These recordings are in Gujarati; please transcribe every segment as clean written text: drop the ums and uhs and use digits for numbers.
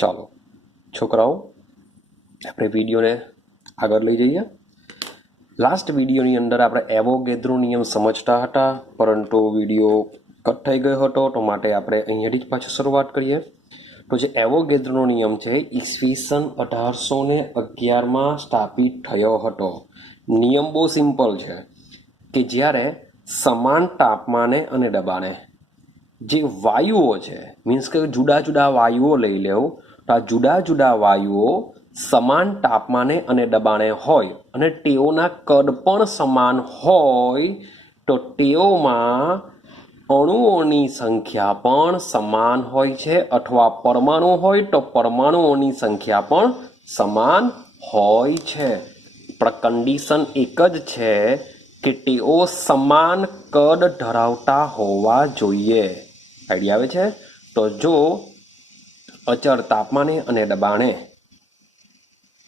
ચાલો છોકરાઓ, આપણે વિડીયોને આગળ લઈ જઈએ. લાસ્ટ વિડીયોની અંદર આપણે એવોગેદ્રો નિયમ સમજતા હતા, પરંતુ વિડીયો કટ થઈ ગયો હતો, તો માટે આપણે અહીંયાથી જ પાછી શરૂઆત કરીએ. તો જે એવોગેદ્રોનો નિયમ છે ઈસવીસન 1811માં સ્થાપિત થયો હતો. નિયમ બહુ સિમ્પલ છે કે જ્યારે સમાન તાપમાને અને દબાણે જે વાયુઓ છે, મીન્સ કે જુદા જુદા વાયુઓ લઈ લેવું, તો આ જુદા જુદા વાયુઓ સમાન તાપમાને અને દબાણે હોય અને તેઓના કદ પણ સમાન હોય તો તેઓમાં અણુઓની સંખ્યા પણ સમાન હોય છે, અથવા પરમાણુ હોય તો પરમાણુઓની સંખ્યા પણ સમાન હોય છે. પણ કન્ડિશન એક જ છે કે તેઓ સમાન કદ ધરાવતા હોવા જોઈએ. આઈડિયા આવે છે? તો જો અચળ તાપમાને અને દબાણે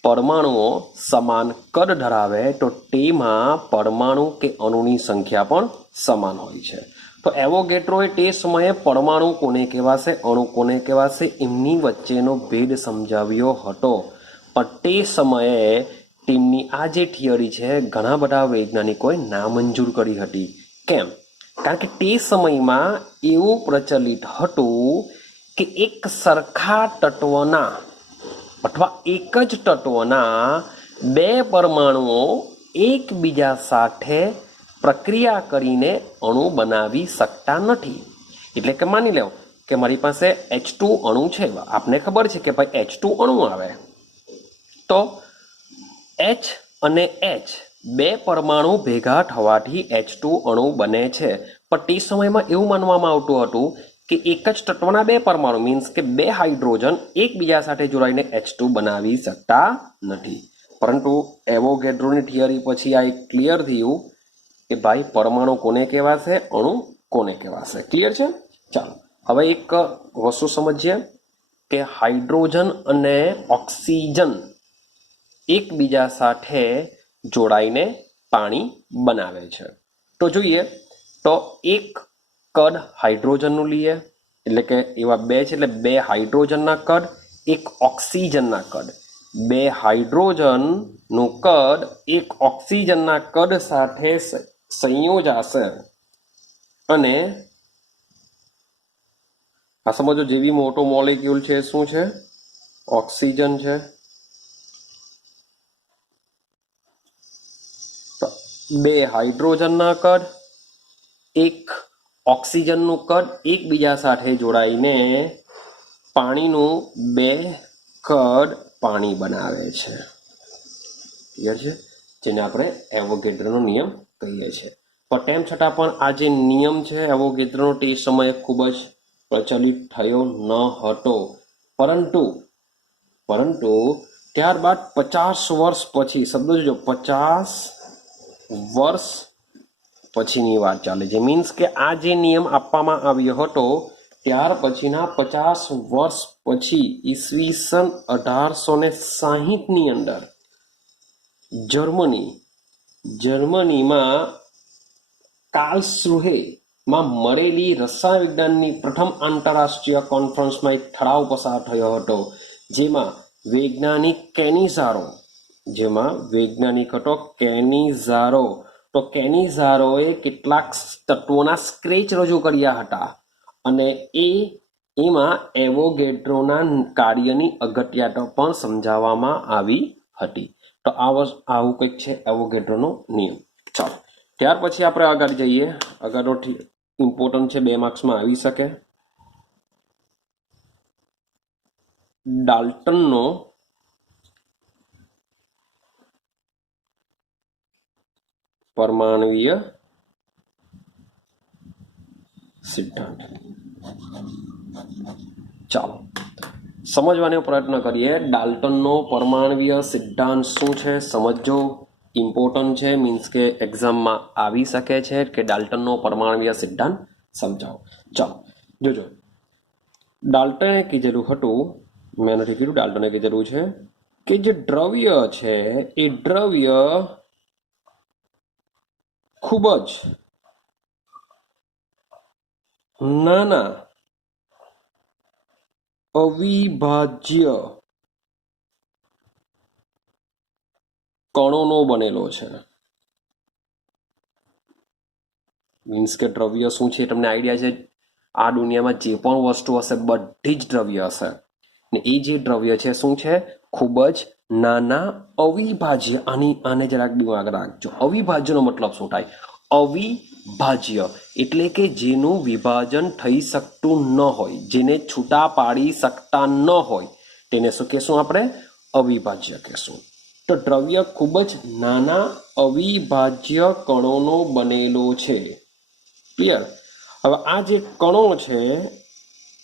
પરમાણુઓ સમાન કદ ધરાવે તો તેમાં પરમાણુ કે અણુની સંખ્યા પણ સમાન હોય છે. તો એવોગેડ્રોએ તે સમયે પરમાણુ કોને કહેવાશે, અણુ કોને કહેવાશે, એમની વચ્ચેનો ભેદ સમજાવ્યો હતો. પણ તે સમયે તેમની આ જે થિયરી છે ઘણા બધા વૈજ્ઞાનિકોએ નામંજૂર કરી હતી. કેમ? કારણ કે તે સમયમાં એવું પ્રચલિત હતું કે એક સરખા તત્વના અથવા એક જ તત્વના બે પરમાણુઓ એકબીજા સાથે પ્રક્રિયા કરીને અણુ બનાવી શકતા નથી. એટલે કે માની લો કે મારી પાસે H2 અણુ છે. આપને ખબર છે કે ભાઈ H2 અણુ આવે તો H અને H બે પરમાણુ ભેગા થવાથી H2 અણુ બને છે. પણ તે સમયમાં એવું માનવામાં આવતું હતું કે એક જ તત્વના બે પરમાણુ મીન્સ કે બે હાઇડ્રોજન એકબીજા સાથે જોડાઈને H2 બનાવી શકતા નથી. પરંતુ એવોગેડ્રોની થિયરી પછી આ એક ક્લિયર થયું કે ભાઈ પરમાણુ કોને કહેવાશે, અણુ કોને કહેવાશે. ક્લિયર છે? ચાલો હવે એક વસ્તુ સમજીએ કે હાઇડ્રોજન અને ઓક્સિજન એકબીજા સાથે જોડાઈને પાણી બનાવે છે. તો જોઈએ તો એક કદ હાઇડ્રોજનનું લઈએ, એટલે કે એવા બે છે એટલે બે હાઇડ્રોજનના કદ, એક ઓક્સિજનના કદ. બે હાઇડ્રોજનનું કદ એક ઓક્સિજનના કદ સાથે સંયોજાશે અને આ સમજો જેવી મોટો મોલેક્યુલ છે શું છે, ઓક્સિજન છે. બે હાઇડ્રોજનના કદ, એક ઓક્સિજનનું કદ એકબીજા સાથે જોડાઈને પાણીનું બે કદ પાણી બનાવે છે. ક્લિયર છે? જેને આપણે એવોગેડ્રોનો નિયમ કહીએ છીએ. પણ તેમ છતાં પણ આ જે નિયમ છે એવોગેડ્રોનો તે સમયે ખૂબ જ પ્રચલિત થયો ન હતો. પરંતુ ત્યારબાદ 50 વર્ષ પછી, શબ્દો જોજો, 50 વર્ષ પછીની વાત ચાલે છે. મીન્સ કે આ જે નિયમ આપવામાં આવ્યો હતો ત્યાર પછીના 50 વર્ષ પછી ઈસવીસન 1860ની અંદર જર્મનીમાં કાર્લસરૂહેમાં મળેલી રસાયણ વિજ્ઞાનની પ્રથમ આંતરરાષ્ટ્રીય કોન્ફરન્સમાં એક ઠરાવ પસાર થયો હતો, જેમાં વૈજ્ઞાનિક હતો કેનિઝારો. તો કેનિઝારોએ કેટલાક તત્વોના સ્કેચ રજૂ કર્યા હતા અને એમાં એવોગેડ્રોના કાર્યની અગત્યતા પણ સમજાવવામાં આવી હતી. તો આવું કંઈક છે એવોગેડ્રોનો નિયમ. ચાલો ત્યાર પછી આપણે આગળ જઈએ. આગળનો ઇમ્પોર્ટન્ટ છે, 2 માર્ક્સમાં આવી શકે. ડાલ્ટનનો પરમાણ્વીય સિદ્ધાંત. ચાલો સમજવાનો પ્રયત્ન કરીએ. ડાલ્ટનનો પરમાણ્વીય સિદ્ધાંત શું છે સમજો. ઇમ્પોર્ટન્ટ છે, મીન્સ કે એક્ઝામમાં આવી શકે છે કે ડાલ્ટનનો પરમાણ્વીય સિદ્ધાંત સમજાવો. ચાલો જોજો. ડાલ્ટને કીધેલું હતું, મેં નથી કીધું, ડાલ્ટને કીધેલું છે કે જે દ્રવ્ય છે એ દ્રવ્ય ખૂબ જ નાના અવિભાજ્ય કણોનો બનેલો છે. મીન્સ કે દ્રવ્ય શું છે તમને આઈડિયા છે? આ દુનિયામાં જે પણ વસ્તુ હશે બધી જ દ્રવ્ય હશે, ને એ જે દ્રવ્ય છે શું છે? ખૂબ જ નાના અવિભાજ્ય. આને જરાક દિમાગ રાખજો. અવિભાજ્યનો મતલબ શું થાય? અવિભાજ્ય એટલે કે જેનું વિભાજન થઈ શકતું ન હોય, જેને છૂટા પાડી શકતા ન હોય, તેને શું કહેશું આપણે? અવિભાજ્ય કહેશું. તો દ્રવ્ય ખૂબ જ નાના અવિભાજ્ય કણોનો બનેલો છે. ક્લિયર? હવે આ જે કણો છે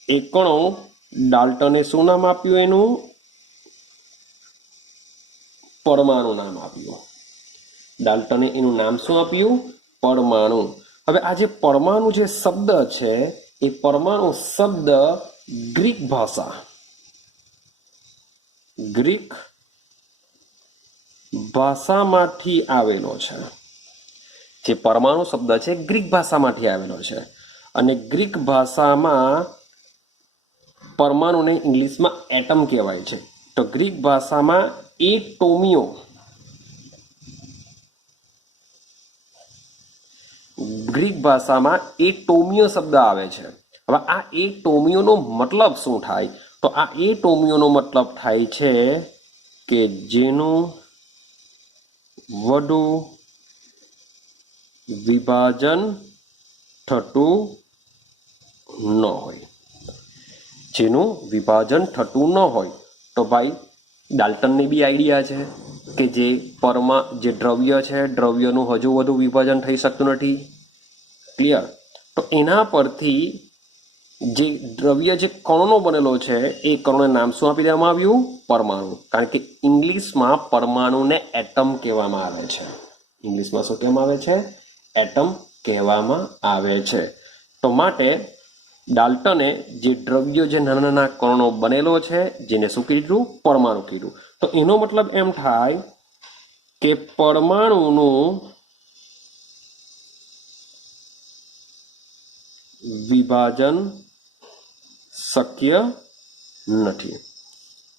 એ કણો ડાલ્ટને શું નામ આપ્યું? એનું પરમાણુ નામ આપ્યું. ડાલ્ટને એનું નામ શું આપ્યું? પરમાણુ. હવે આ જે પરમાણુ જે શબ્દ છે એ પરમાણુ શબ્દ ગ્રીક ભાષામાંથી આવેલો છે. જે પરમાણુ શબ્દ છે ગ્રીક ભાષામાંથી આવેલો છે, અને ગ્રીક ભાષામાં પરમાણુને ઇંગ્લિશમાં એટમ કહેવાય છે. તો ગ્રીક ભાષામાં એટોમિયો શબ્દ આવે છે. હવે આ એટોમિયોનો મતલબ શું થાય? તો આ એટોમિયોનો મતલબ થાય છે કે જેનું વધુ વિભાજન થતું ન હોય. જેનું વિભાજન થતું ન હોય. તો ભાઈ ડાલ્ટનને બી આઈડિયા છે કે જે દ્રવ્ય છે, દ્રવ્યનું હજુ વધુ વિભાજન થઈ શકતું નથી. ક્લિયર? તો એના પરથી જે દ્રવ્ય જે કણનો બનેલો છે એ કણોને નામ શું આપી દેવામાં આવ્યું? પરમાણુ. કારણ કે ઇંગ્લિશમાં પરમાણુને એટમ કહેવામાં આવે છે. ઇંગ્લિશમાં શું કહેવામાં આવે છે? એટમ કહેવામાં આવે છે. તો માટે ડાલ્ટને જે દ્રવ્ય જે નાના નાના કણો બનેલો છે જેને શું કીધું? પરમાણુ કીધું. તો એનો મતલબ એમ થાય કે પરમાણુનું વિભાજન શક્ય નથી.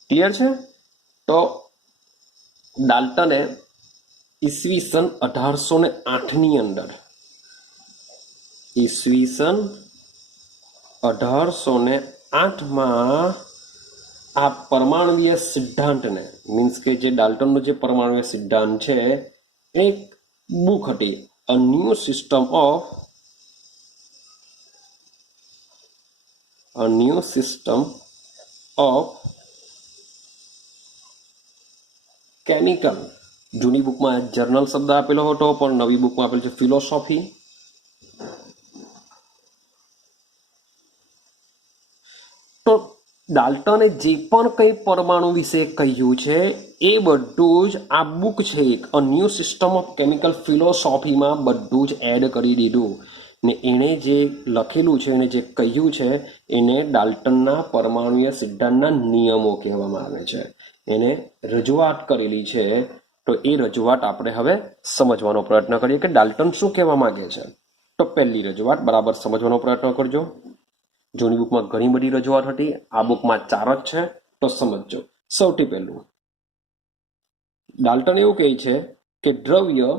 ક્લિયર છે? તો ડાલ્ટને ઈસવીસન 1808ની અંદર 1808માં આ પરમાણુય સિદ્ધાંતને, મીન્સ કે જે ડાલ્ટનનો જે પરમાણુય સિદ્ધાંત છે, એક બુક હતી, અ ન્યૂ સિસ્ટમ ઓફ કેમિકલ. જૂની બુકમાં જર્નલ શબ્દ આપેલો હતો, પણ નવી બુકમાં આપેલું છે ફિલોસોફી. તો ડાલ્ટને જે પણ કંઈ પરમાણુ વિશે કહ્યું છે એ બધું જ આ બુક છે a new system of chemical ફિલોસોફીમાં બધું જ એડ કરી દીધું. ને એણે જે લખેલું છે, એણે જે કહ્યું છે એને ડાલ્ટનના પરમાણુય સિદ્ધાંતના નિયમો કહેવામાં આવે છે. એને રજૂઆત કરેલી છે. તો એ રજૂઆત આપણે હવે સમજવાનો પ્રયત્ન કરીએ કે ડાલ્ટન શું કહેવા માંગે છે. તો પહેલી રજૂઆત બરાબર સમજવાનો પ્રયત્ન કરજો. જૂની બુકમાં ઘણી બધી રજૂઆત હતી, આ બુકમાં 4 જ છે. તો સમજજો. સૌથી પહેલું ડાલ્ટન એવું કહે છે કે દ્રવ્ય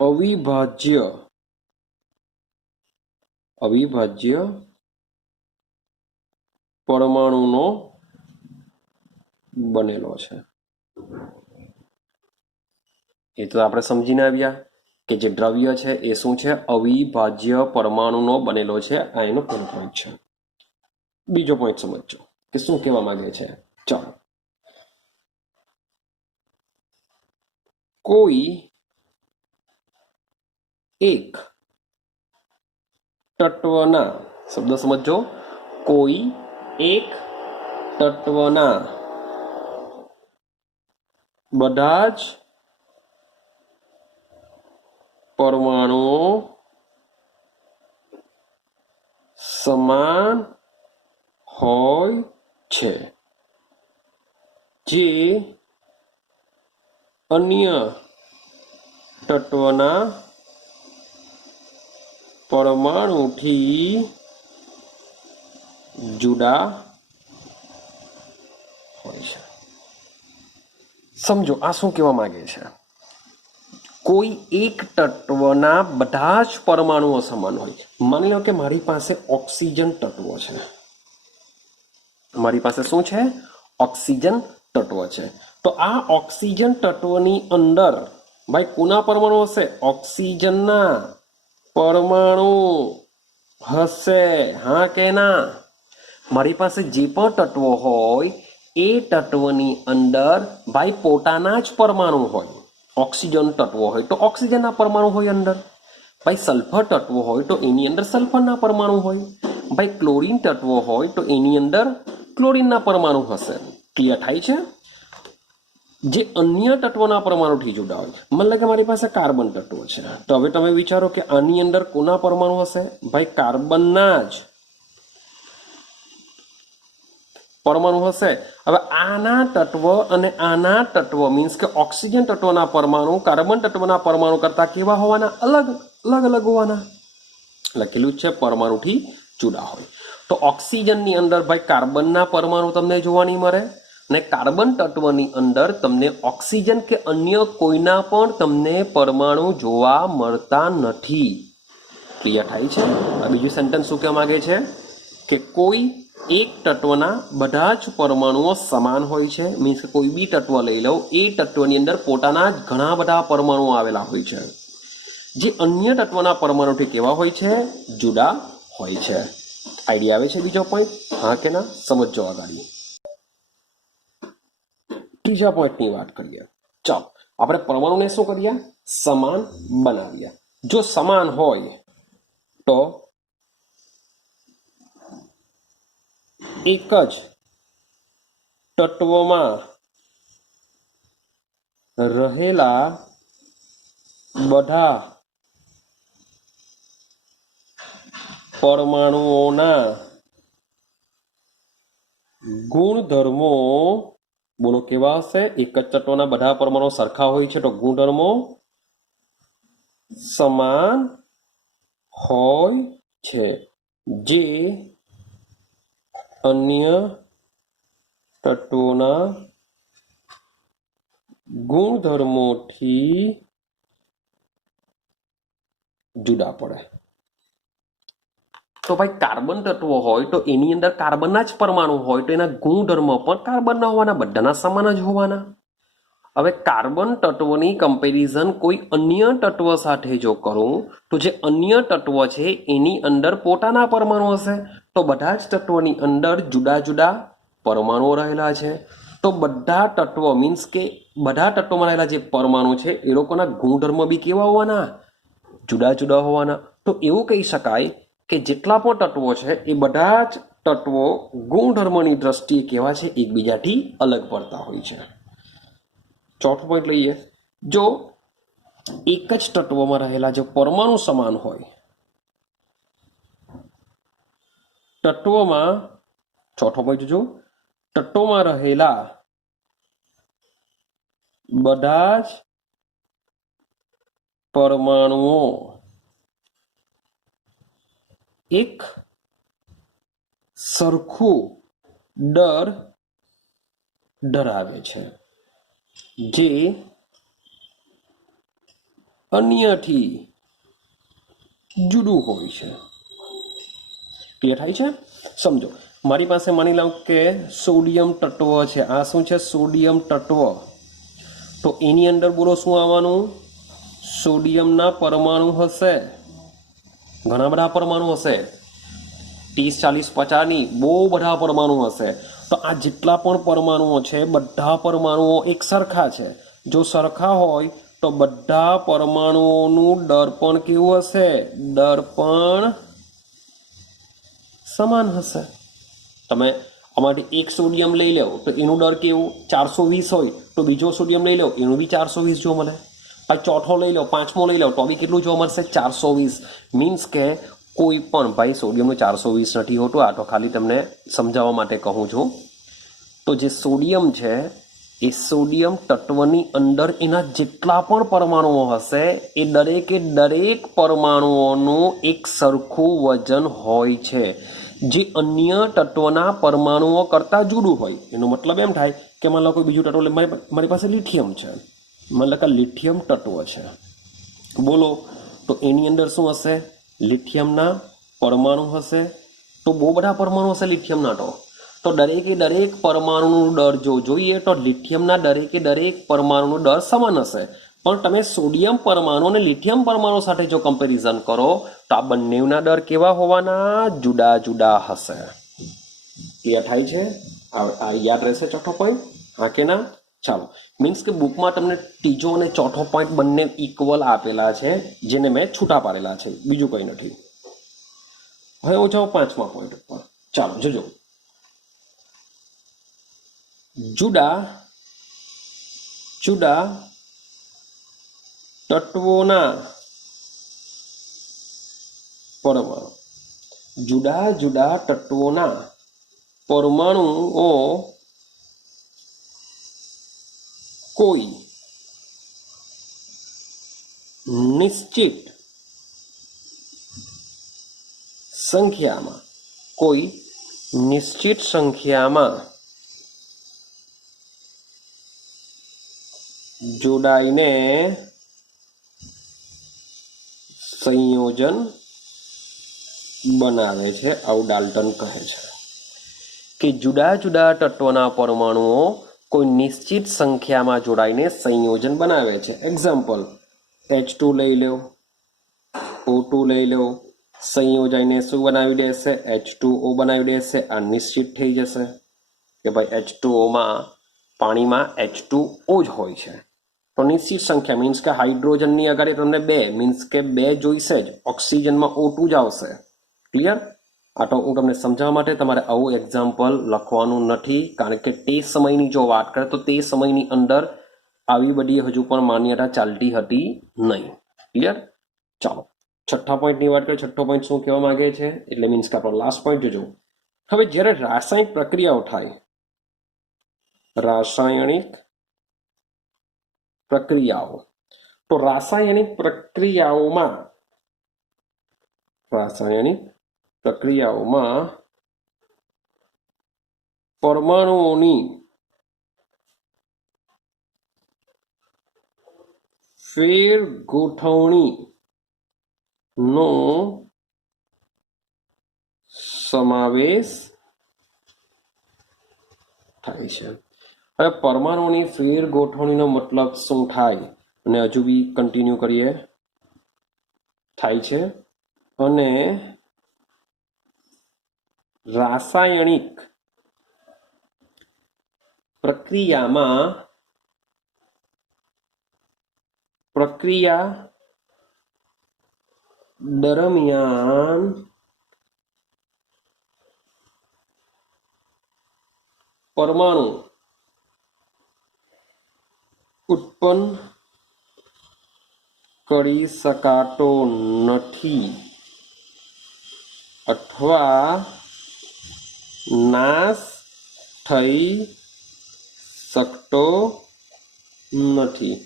અવિભાજ્ય પરમાણુનો બનેલો છે. એ તો આપણે સમજીને આવ્યા કે જે દ્રવ્ય છે એ શું છે? અવિભાજ્ય પરમાણુનો બનેલો છે. આ એનો પહેલો પોઈન્ટ છે. બીજો પોઈન્ટ સમજજો કે શું કહેવા માંગે છે. ચાલો, કોઈ એક તત્વના, શબ્દ સમજો, કોઈ એક તત્વના બધા જ પરમાણુઓ સમાન હોય છે. જે અન્ય તત્વના પરમાણુથી જુદા હોય છે. સમજો આ શું કહેવા માંગે છે? કોઈ એક તત્વના બધા જ પરમાણુઓ સમાન હોય. માની લો કે મારી પાસે ઓક્સિજન તત્વ છે. મારી પાસે શું છે? ઓક્સિજન તત્વ છે. તો આ ઓક્સિજન તત્વની અંદર ભાઈ કોના પરમાણુ હશે? ઓક્સિજનના પરમાણુ હશે. હા કે ના? મારી પાસે જે પણ તત્વો હોય એ તત્વની અંદર ભાઈ પોતાના જ પરમાણુ હોય. ઓક્સિજન તત્વ હોય તો ઓક્સિજનના પરમાણુ હોય અંદર. ભાઈ સલ્ફર તત્વ હોય તો એની અંદર સલ્ફરના પરમાણુ હોય. ભાઈ ક્લોરીન તત્વ હોય તો એની અંદર ક્લોરીનના પરમાણુ હશે. ક્લિયર થાય છે? જે અન્ય તત્વોના પરમાણુથી જુદા હોય. મને લાગે મારી પાસે કાર્બન તત્વ છે, તો હવે તમે વિચારો કે આની અંદર કોના પરમાણુ હશે? ભાઈ કાર્બનના જ પરમાણુ હશે. હવે આના તત્વ અને આના તત્વ મીન્સ કે ઓક્સિજન તત્વના પરમાણુ કાર્બન તત્વના પરમાણુ કરતા કેવા હોવાના? અલગ અલગ હોવાના. લખેલું છે પરમાણુથી જુદા હોય. તો ઓક્સિજનની અંદર ભાઈ કાર્બનના પરમાણુ તમને જોવા નહીં મળે અને કાર્બન તત્વની અંદર તમને ઓક્સિજન કે અન્ય કોઈના પણ તમને પરમાણુ જોવા મળતા નથી. ક્લિયર થાય છે? આ બીજું સેન્ટેન્સ શું કહેવા માંગે છે? કે કોઈ એક તત્વના બધા જ પરમાણુઓ સમાન હોય છે. મીન્સ કે કોઈ બી તત્વ લઈ લો, એ તત્વની અંદર પોતાના જ ઘણા બધા પરમાણુઓ આવેલા હોય છે, જે અન્ય તત્વના પરમાણુથી કેવા હોય છે? જુદા હોય છે. આઈડિયા આવે છે? બીજો પોઈન્ટ હા કે ના? સમજો આગળ. ત્રીજા પોઈન્ટની વાત કરીએ. ચાલો આપણે પરમાણુને શું કરીએ? સમાન બનાવીએ. જો સમાન હોય તો એક જ તત્વમાં રહેલા બધા પરમાણુઓના ગુણધર્મો બોલો કેવા હશે? એક જ તત્વના બધા પરમાણુ સરખા હોય છે તો ગુણધર્મો સમાન હોય છે. જે અન્ય તત્વોના ગુણધર્મોથી જુદા પડે. તો ભાઈ કાર્બન તત્વ હોય તો એની અંદર કાર્બનના જ પરમાણુ હોય તો એના ગુણધર્મ પણ કાર્બનના હોવાના, બધાના સમાન જ હોવાના. હવે કાર્બન તત્વની કમ્પેરિઝન કોઈ અન્ય તત્વ સાથે જો કરું તો જે અન્ય તત્વ છે એની અંદર પોતાના પરમાણુ હશે. તો બધા જ તત્વોની અંદર જુદા જુદા પરમાણુઓ રહેલા છે. તો બધા તત્વ મીન્સ કે બધા તત્વોમાં રહેલા જે પરમાણુ છે એ લોકોના ગુણધર્મ બી કેવા હોવાના? જુદા જુદા હોવાના. તો એવું કહી શકાય કે જેટલા પણ તત્વો છે એ બધા જ તત્વો ગુણધર્મની દ્રષ્ટિએ કેવા છે? એકબીજાથી અલગ પડતા હોય છે. ચોથો પોઈન્ટ લઈએ. જો એક જ તત્વમાં રહેલા જો પરમાણુ સમાન હોય, તત્વોમાં ચોથો પોઈન્ટ જો તત્વોમાં રહેલા બધા જ પરમાણુઓ એક સરખું દર ધરાવે છે, જે અન્યથી જુદું હોય છે. ક્લિયર થાય છે? સમજો મારી પાસે માની લઉં કે સોડિયમ તત્વ છે. આ શું છે? સોડિયમ તત્વ. તો એની અંદર બોલો શું આવવાનું? સોડિયમના પરમાણુ હશે. ઘણા બધા પરમાણુ હશે, 30, 40, 50 ની બહુ બધા પરમાણુ હશે. તો આ જેટલા પણ પરમાણુઓ છે બધા પરમાણુઓ એક સરખા છે. જો સરખા હોય તો બધા પરમાણુઓનું દર્પણ કેવું હશે? દર્પણ સમાન હશે. તમે આમાંથી એક સોડિયમ લઈ લો તો એનું દર કેવું? 420 હોય તો બીજો સોડિયમ લઈ લો એનું બી 420 જોવા મળે. ભાઈ ચોથો લઈ લો, પાંચમો લઈ લો તો બી કેટલું જોવા મળશે? 420. મીન્સ કે કોઈ પણ ભાઈ સોડિયમનું 420 નથી હોતું. આ તો ખાલી તમને સમજાવવા માટે કહું છું. તો જે સોડિયમ છે એ સોડિયમ તત્વની અંદર એના જેટલા પણ પરમાણુઓ હશે એ દરેકે દરેક પરમાણુઓનું એક સરખું વજન હોય છે. જે અન્ય તત્વના પરમાણુઓ કરતાં જુદું હોય. એનો મતલબ એમ થાય કે માની લો કોઈ બીજું તત્વ, મારી પાસે લિથિયમ છે, માની લો કે લિથિયમ તત્વ છે, બોલો, તો એની અંદર શું હશે? લિથિયમના પરમાણુ હશે. તો બહુ બધા પરમાણુ હશે લિથિયમના. તો દરેકે દરેક પરમાણુનો દર જો જોઈએ તો લિથિયમના દરેકે દરેક પરમાણુનો દર સમાન હશે. પણ તમે સોડિયમ પરમાણુ અને લિથિયમ પરમાણુ સાથે જો કમ્પેરિઝન કરો તો આ બંનેના દર કેવા હોવાના? જુદા જુદા હશે. ક્લિયર થાય છે? આ યાદ રહેશે ચોથો પોઈન્ટ? હા કે ના? ચાલો, મીન્સ કે બુકમાં તમને ત્રીજો અને ચોથો પોઈન્ટ બંને ઇક્વલ આપેલા છે, જેને મેં છૂટા પાડેલા છે, બીજું કંઈ નથી. હવે હું જાઉં પાંચમા પોઈન્ટ ઉપર. ચાલો જોજો. જુદા જુદા તત્વોના પરમાણુ, જુદા જુદા તત્વોના પરમાણુઓ કોઈ નિશ્ચિત સંખ્યામાં જોડાઈને સંયોજન બનાવે છે. આવું ડાલ્ટન કહે છે કે જુદા જુદા તત્વના પરમાણુઓ કોઈ નિશ્ચિત સંખ્યામાં જોડાઈને સંયોજન બનાવે છે. એક્ઝામ્પલ, H2 લઈ લો, O2 લઈ લો, સંયોજાઈને શું બનાવી દેશે? H2O બનાવી દેશે. આ નિશ્ચિત થઈ જશે કે ભાઈ H2Oમાં, પાણીમાં H2O જ હોય છે. તો નિશ્ચિત સંખ્યા મીન્સ કે હાઇડ્રોજનની આગળ તમને 2 મીન્સ કે 2 જોઈશે જ, ઓક્સિજનમાં O2 જ આવશે. ક્લિયર? આ તો હું તમને સમજાવવા માટે તમારે આવું એક્ઝામ્પલ લખવાનું નથી, કારણ કે તે સમયની જો વાત કરે તો તે સમયની અંદર આવી બધી હજુ પણ માન્યતા ચાલતી હતી નહીં. ક્લિયર? ચાલો, છઠ્ઠા પોઈન્ટની વાત કરીએ. છઠ્ઠો પોઈન્ટ શું કહેવા માંગે છે? એટલે મીન્સ કે આપણો લાસ્ટ પોઈન્ટ જોજો. હવે જ્યારે રાસાયણિક પ્રક્રિયાઓ થાય, રાસાયણિક પ્રક્રિયાઓ, તો રાસાયણિક પ્રક્રિયાઓમાં પરમાણુઓની ફેરગોઠવણીનો સમાવેશ થાય છે. હવે પરમાણુની ફેરગોઠવણીનો મતલબ શું થાય? અને હજુ બી કન્ટિન્યુ કરીએ. થાય છે. અને રાસાયણિક પ્રક્રિયા દરમિયાન પરમાણુ ઉત્પન્ન કરી શકાતો નથી અથવા નાશ થઈ શકતો નથી.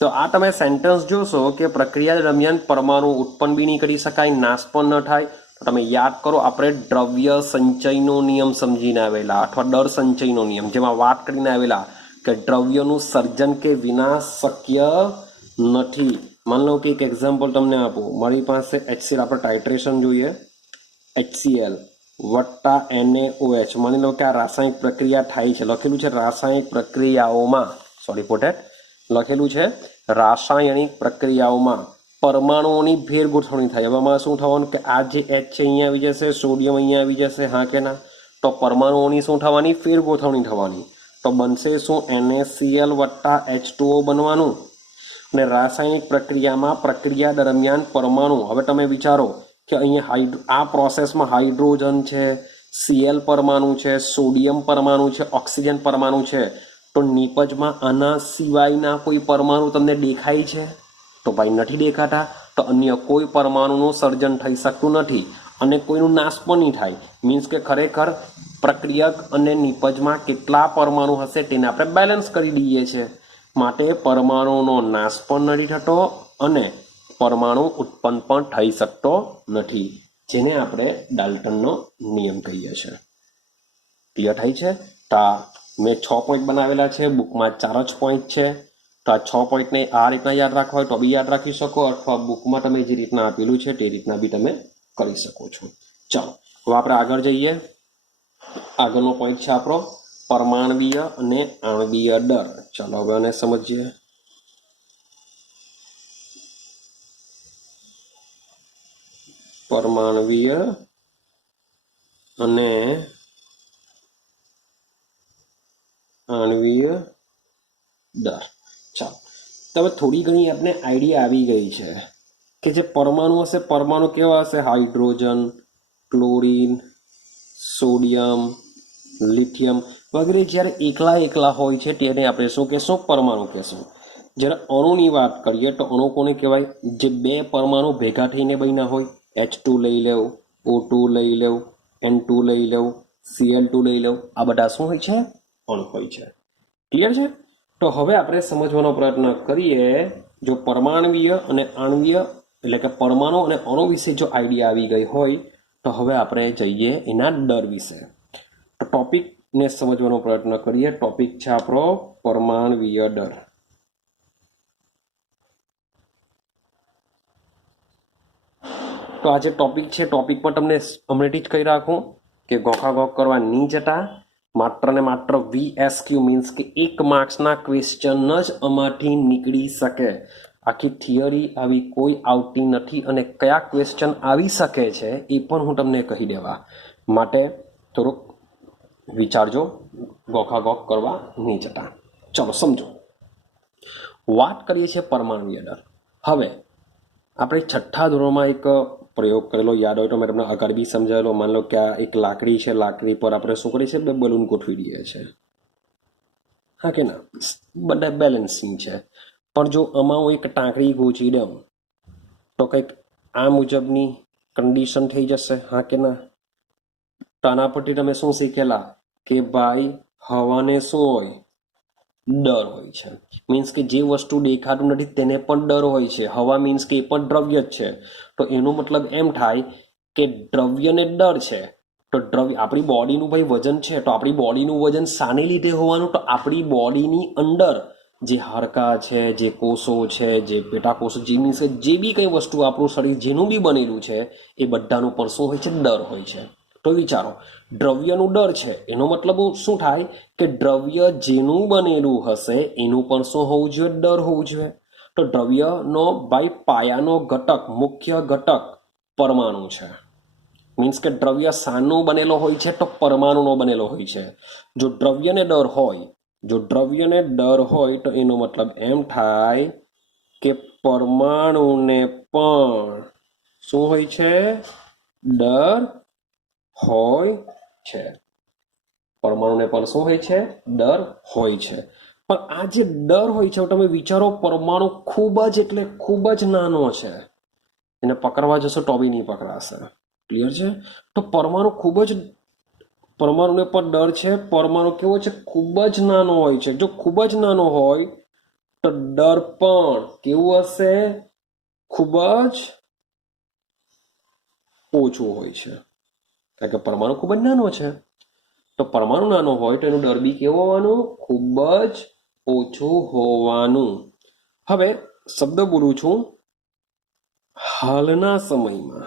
તો આ તમે સેન્ટેન્સ જોશો કે પ્રક્રિયા દરમિયાન પરમાણુ ઉત્પન્ન બી નહીં કરી શકાય, નાશ પણ ન થાય. તો તમે યાદ કરો, આપણે દ્રવ્ય સંચયનો નિયમ સમજીને આવેલા, અથવા દર સંચયનો નિયમ, જેમાં વાત કરીને આવેલા કે દ્રવ્યનું સર્જન કે વિનાશ શક્ય નથી. માની લો કે એક એક્ઝામ્પલ તમને આપું. મારી પાસે HCl, આપણે ટાઇટ્રેશન જોઈએ, HCl વત્તા NaOH. માની લો કે આ રાસાયણિક પ્રક્રિયા થાય છે. લખેલું છે રાસાયણિક પ્રક્રિયાઓમાં, લખેલું છે રાસાયણિક પ્રક્રિયાઓમાં પરમાણુઓની ફેરગોઠવણી થાય. હવે શું થવાનું કે આ જે H છે અહીંયા આવી જશે, સોડિયમ અહીંયા આવી જશે, હા કે ના? તો પરમાણુઓની શું થવાની? ફેરગોઠવણી થવાની. તો બનશે શું? NaCl વત્તા H2O બનવાનું. અને રાસાયણિક પ્રક્રિયામાં પ્રક્રિયા દરમિયાન પરમાણુ, હવે તમે વિચારો કે અહીંયા આ પ્રોસેસમાં હાઇડ્રોજન છે, Cl પરમાણુ છે, સોડિયમ પરમાણુ છે, ઓક્સિજન પરમાણુ છે. તો નિપજમાં આના સિવાયના કોઈ પરમાણુ તમને દેખાય છે? તો ભાઈ નથી દેખાતા. તો અન્ય કોઈ પરમાણુનું સર્જન થઈ શકતું નથી અને કોઈનું નાશ પણ નહીં થાય. મીન્સ કે ખરેખર પ્રક્રિયક અને નિપજમાં કેટલા પરમાણુ હશે તેને આપણે બેલેન્સ કરી દઈએ છીએ. માટે પરમાણુનો નાશ પણ નથી થતો અને પરમાણુ ઉત્પન્ન પણ થઈ શકતો નથી. જેને આપણે ડાલ્ટનનો નિયમ કહીએ છીએ. ક્લિયર થાય છે? તો આ મેં 6 પોઈન્ટ બનાવેલા છે, બુકમાં 4 જ પોઈન્ટ છે. તો આ 6 પોઈન્ટને આ રીતના યાદ રાખવા હોય તો બી યાદ રાખી શકો, અથવા બુકમાં તમે જે રીતના આપેલું છે તે રીતના બી તમે કરી શકો છો. ચાલો હવે આપણે આગળ જઈએ. આગળનો પોઈન્ટ છે આપણો પરમાણવીય અને આણવીય દળ. ચાલો હવે આને સમજીએ. પરમાણવીય અને આણવીય દળ. ચાલો તમે થોડી ઘણી આપણે આઈડિયા આવી ગઈ છે કે જે પરમાણુ હશે, પરમાણુ કેવા હશે? હાઇડ્રોજન, ક્લોરીન, સોડિયમ, લિથિયમ વગેરે જ્યારે એકલા એકલા હોય છે તેને આપણે શું કહેશું? પરમાણુ કહેશું. જ્યારે અણુની વાત કરીએ તો અણુ કોને કહેવાય? જે બે પરમાણુ ભેગા થઈને બન્યા હોય. H2 લઈ લેવું, O2 લઈ લેવું, N2 લઈ લેવું, Cl2 લઈ લેવું, આ બધા શું હોય છે? અણુ હોય છે. ક્લિયર છે? તો હવે આપણે સમજવાનો પ્રયત્ન કરીએ. જો પરમાણવીય અને આણવીય એટલે કે પરમાણુ અને અણુ વિશે જો આઈડિયા આવી ગઈ હોય તો હવે આપણે જઈએ એના દળ વિશે. તો ટોપિકને સમજવાનો પ્રયત્ન કરીએ. ટોપિક છે આપણો પરમાણવીય દળ. તો આ જે ટોપિક છે, ટોપિક પર તમને હમણાંથી જ કહી રાખું કે ગોખાગોખ કરવા નહીં જતા. માત્ર ને માત્ર VSQ મીન્સ કે 1 માર્ક્સના ક્વેશ્ચન જ આમાંથી નીકળી શકે. આખી થિયરી આવી કોઈ આવતી નથી, અને કયા ક્વેશ્ચન આવી શકે છે એ પણ હું તમને કહી દેવા માટે થોડુંક વિચારજો. ગોખાગોખ કરવા નહીં જતા. ચલો સમજો. વાત કરીએ છીએ પરમાણવીય દળ. હવે આપણે 6થા ધોરણમાં એક પ્રયોગ કરેલો, યાદ હોય તો મેં તમને આગળ બી સમજાવેલો. માની લો કે આ એક લાકડી છે, લાકડી પર આપણે શું કરીએ છીએ? બે બલૂન ગોઠવી દઈએ છીએ, હા કે ના? બધા બેલેન્સિંગ છે. પણ જો આમાં હું એક ટાંકડી ગોચી દઉં તો કંઈક આ મુજબની કન્ડિશન થઈ જશે, હા કે ના? તો આના પરથી તમે શું શીખેલા કે ભાઈ હવાને શું હોય? ડર હોય છે. મીન્સ કે જે વસ્તુ દેખાતું નથી તેને પણ ડર હોય છે. હવા મીન્સ કે એ પણ દ્રવ્ય જ છે. તો એનો મતલબ એમ થાય કે દ્રવ્યને ડર છે. તો દ્રવ્ય આપણી બોડીનું ભાઈ વજન છે, તો આપણી બોડીનું વજન શાને લીધે હોવાનું? તો આપણી બોડીની અંદર જે હાડકાં છે, જે કોષો છે, જે પેટાકોષો, જે મીન્સ કે જે બી કંઈ વસ્તુ આપણું શરીર જેનું બી બનેલું છે એ બધાનું પણ શું હોય છે? ડર હોય છે. તો વિચારો, દ્રવ્યનું ડર છે એનો મતલબ શું થાય કે દ્રવ્ય જેનું બનેલું હશે એનું પણ શું હોવું જોઈએ? ડર હોવું જોઈએ. તો દ્રવ્યનો ભાઈ પાયાનો ઘટક, મુખ્ય ઘટક પરમાણુ છે. મીન્સ કે દ્રવ્ય શાનું બનેલો હોય છે? તો પરમાણુનો બનેલો હોય છે. જો દ્રવ્યને ડર હોય તો એનો મતલબ એમ થાય કે પરમાણુને પણ શું હોય છે? ડર હોય છે. પરમાણુને પણ શું હોય છે? ડર હોય છે. પણ આ જે ડર હોય છે, તમે વિચારો, પરમાણુ ખૂબ જ એટલે ખૂબ જ નાનો છે. એને પકડવા જશો તો બી નહીં પકડાશે. ક્લિયર છે? તો પરમાણુ ખૂબ જ, પરમાણુને પણ ડર છે. પરમાણુ કેવો છે? ખૂબ જ નાનો હોય છે. જો ખૂબ જ નાનો હોય તો ડર પણ કેવું હશે? ખૂબ જ ઓછું હોય છે. કારણ કે પરમાણુ ખૂબ જ નાનો છે. તો પરમાણુ નાનો હોય તો એનું ડર બી કેવું હોવાનું? ખૂબ જ ઓછું હોવાનું. હવે શબ્દ બોલું છું. હાલના સમયમાં,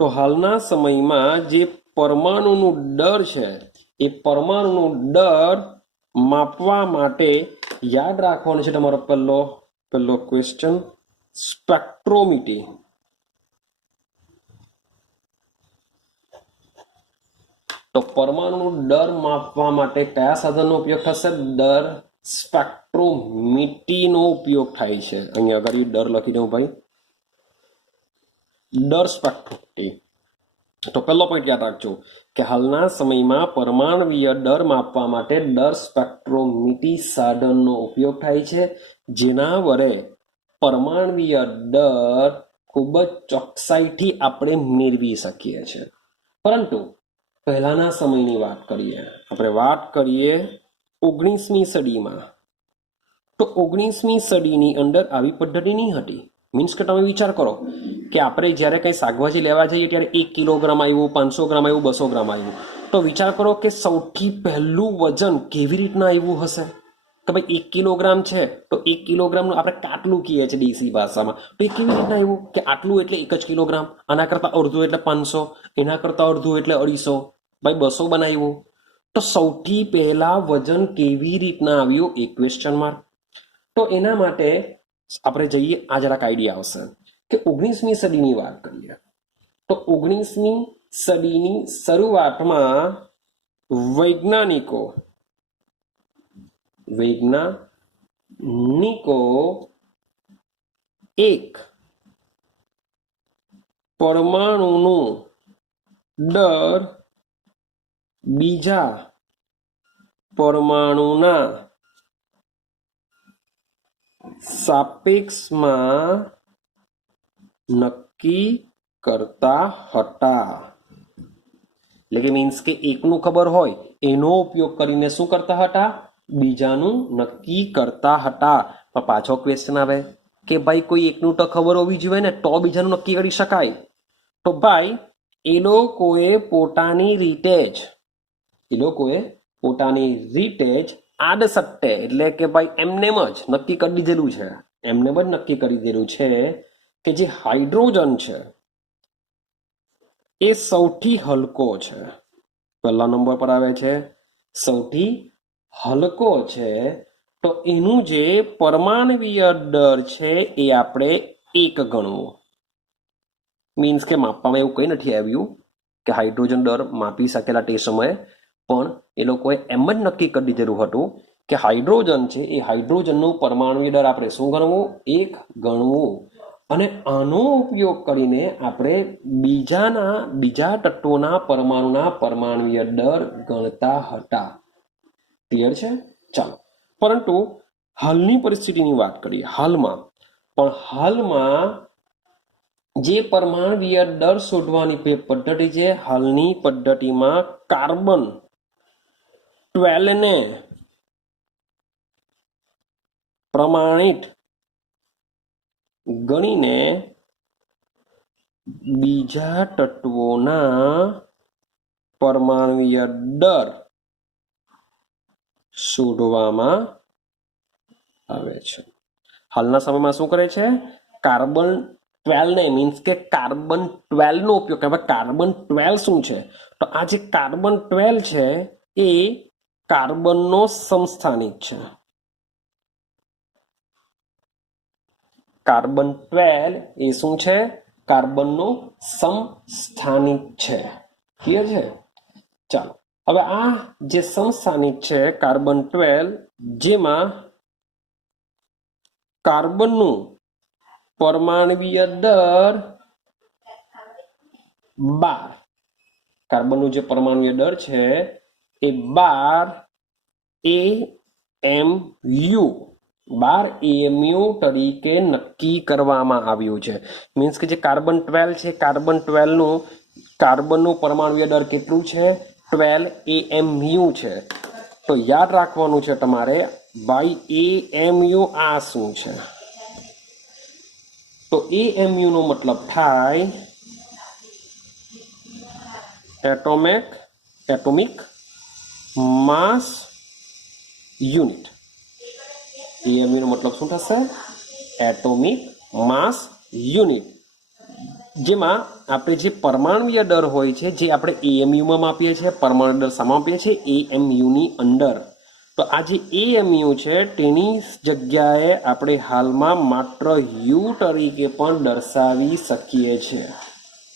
તો હાલના સમયમાં જે પરમાણુનું ડર છે એ પરમાણુનું ડર માપવા માટે યાદ રાખવાનું છે તમારો પહેલો ક્વેશ્ચન, સ્પેક્ટ્રોમીટર. તો પરમાણુનું ડર માપવા માટે કયા સાધનનો ઉપયોગ થશે? ડર સ્પેક્ટ્રોમીટરનો ઉપયોગ થાય છે. અહીંયા આગળ ડર લખી દઉં ભાઈ, ડર સ્પેક્ટ્રોમીટર. તો પહેલો પોઈન્ટ યાદ રાખજો કે હાલના સમયમાં પરમાણવીય ડર માપવા માટે ડર સ્પેક્ટ્રોમીટર સાધનનો ઉપયોગ થાય છે, જેના વડે પરમાણવીય ડર ખૂબ જ ચોકસાઈથી આપણે મેળવી શકીએ છીએ. પરંતુ પહેલાના સમયની વાત કરીએ, આપણે વાત કરીએ 19મી સદીમાં. તો 19મી સદીની અંદર આવી પદ્ધતિ નહીં હતી. મીન્સ કે તમે વિચાર કરો કે આપણે જ્યારે કંઈ શાકભાજી લેવા જઈએ ત્યારે 1 કિલોગ્રામ આવ્યું, 500 ગ્રામ આવ્યું, 200 ગ્રામ આવ્યું, તો વિચાર કરો કે સૌથી પહેલું વજન કેવી રીતના આવ્યું હશે કે ભાઈ 1 કિલોગ્રામ છે તો 1 કિલોગ્રામનું આપણે કાટલું કહીએ છીએ દેશી ભાષામાં, તો એ કેવી રીતના આવ્યું કે આટલું એટલે 1 જ કિલોગ્રામ, આના કરતાં અડધું એટલે 500, એના કરતાં અડધું એટલે 250, ભાઈ 200 બનાવ્યું. તો સૌથી પહેલા વજન કેવી રીતના આવ્યું એ ક્વેશ્ચન માર્ક. તો એના માટે આપણે જઈએ, આ જરાક આઈડિયા આવશે કે 19મી સદીની વાત કરીએ તો 19મી સદીની શરૂઆતમાં વૈજ્ઞાનિકો એક પરમાણુનું દર બીજા પરમાણુના સાપેક્ષમાં નક્કી કરતા હતા. એટલે કે મીન્સ કે એકનું ખબર હોય એનો ઉપયોગ કરીને શું કરતા હતા, બીજાનું નક્કી કરતા હતા. પણ પાછો ક્વેશ્ચન આવે કે ભાઈ કોઈ એકનું તો ખબર હોવી જોઈએ ને તો બીજાનું નક્કી કરી શકાય. તો ભાઈ એ લોકોએ પોતાની રીતે જ આડસટ્ટે એટલે કે ભાઈ એમનેમ જ નક્કી કરી દીધેલું છે કે જે હાઇડ્રોજન છે એ સૌથી હલકો છે. પહેલા નંબર પર આવે છે સૌથી હલકો છે, તો એનું જે પરમાણવીય દર છે એ આપણે 1 ગણવું. મીન્સ કે માપવામાં એવું કંઈ નથી આવ્યું કે હાઇડ્રોજન દર માપી શકેલા તે સમયે, પણ એ લોકોએ એમ જ નક્કી કરી દીધેલું હતું કે હાઇડ્રોજન છે એ હાઇડ્રોજનનું પરમાણુય દર આપણે શું ગણવું, 1 ગણવું. અને આનો ઉપયોગ કરીને આપણે બીજા તત્વોના પરમાણુના પરમાણુય દર ગણતા હતા. ક્લિયર છે? ચાલો, પરંતુ હાલની પરિસ્થિતિની વાત કરીએ. હાલમાં જે પરમાણુય દર શોધવાની પદ્ધતિ છે, હાલની પદ્ધતિમાં કાર્બન 12 ને પ્રમાણિત ગણીને બીજા તત્વોના પરમાણુય દર શોધવામાં આવે છે. હાલના સમયમાં શું કરે છે, કાર્બન 12 ને મીન્સ કે કાર્બન 12 નો ઉપયોગ કરે. કાર્બન 12 શું છે, તો આ જે કાર્બન 12 છે એ કાર્બનનો સમસ્થાનિક છે. કાર્બન 12 એ શું છે, કાર્બનનો સમસ્થાનિક છે. ક્લિયર છે? ચાલો, હવે આ જે સમસ્થાનિક છે કાર્બન 12, જેમાં કાર્બનનું પરમાણુય દર 12, કાર્બનનું જે પરમાણુય દર છે એ 12 AMU તરીકે નક્કી કરવામાં આવ્યું છે. મીન્સ કે જે કાર્બન 12 છે, કાર્બનનું પરમાણુય દર કેટલું છે, 12 AMU છે. તો યાદ રાખવાનું છે તમારે ભાઈ AMU આ શું છે. તો AMU નો મતલબ થાય એટોમિક માસ યુનિટ. AMU નો મતલબ શું થશે, એટોમિક માસ યુનિટ. જેમાં આપણે જે પરમાણુય દર હોય છે, જે આપણે AMU માં માપીએ છીએ, પરમાણુ દર શામાં માપીએ છીએ, AMU ની અંદર. તો આ જે AMU છે તેની જગ્યાએ આપણે હાલમાં માત્ર U તરીકે પણ દર્શાવી શકીએ છીએ.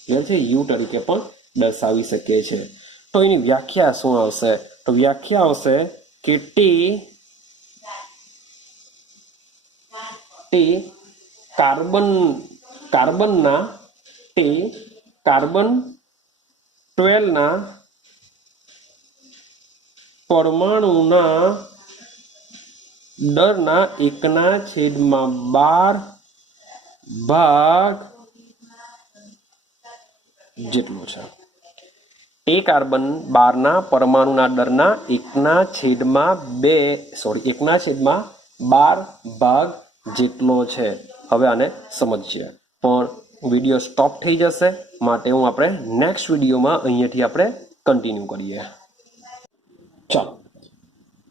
ક્લિયર છે? U તરીકે પણ દર્શાવી શકીએ છીએ. તો એની વ્યાખ્યા શું આવશે, તો વ્યાખ્યા આવશે કે તે કાર્બન 12 ના પરમાણુના દરના 1/12 ભાગ જેટલો છે. તે કાર્બન 12 ના પરમાણુના દરના 1/12 ભાગ જેટલો છે. હવે આને સમજીએ, પણ વિડીયો સ્ટોપ થઈ જશે, માટે હું આપણે નેક્સ્ટ વિડીયોમાં અહીંયાથી આપણે કન્ટિન્યુ કરીએ. ચાલો,